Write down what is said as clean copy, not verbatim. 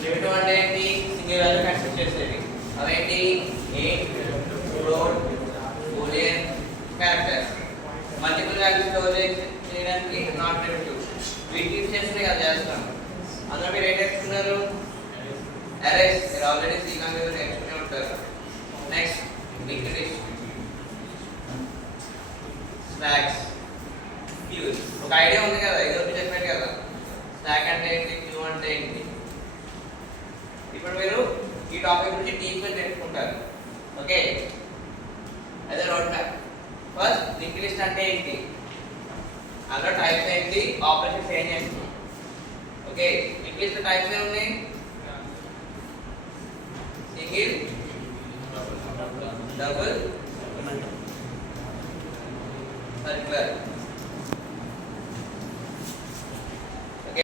Primitive అంటే ఏంటి? Single value consider చేసేది. అవేంటి? ఇంట్, float, Boolean, characters. Multiple values store చేయడానికి నాట్ ప్రిమిటివ్. వీటికి యూజ్ చేస్తే కదా చేస్తాం. అందులో మీరు ఏం నేర్చుకున్నారు? అరేస్. మీరు ఆల్రెడీ సీకాన్ మీద నేర్చుకునే ఉంటారు. Next linked list, stacks, queues. ఒక ఐడియా ఉంది కదా, ఇది ఒకటి చెప్పాను కదా. స్నాక్ అంటే ఏంటి, క్యూ అంటే ఏంటి. ఇప్పుడు మీరు ఈ టాపిక్ గురించి డీప్గా తెలుసుకుంటారు. ఓకే, అదే road map. First linked list అంటే ఏంటి, అందులో టైప్స్ ఏంటి, ఆపరేషన్స్ ఏం చేస్తున్నాం. ఓకే, లింక్డ్ లిస్ట్ టైప్స్ ఏమున్నాయి? Single, double,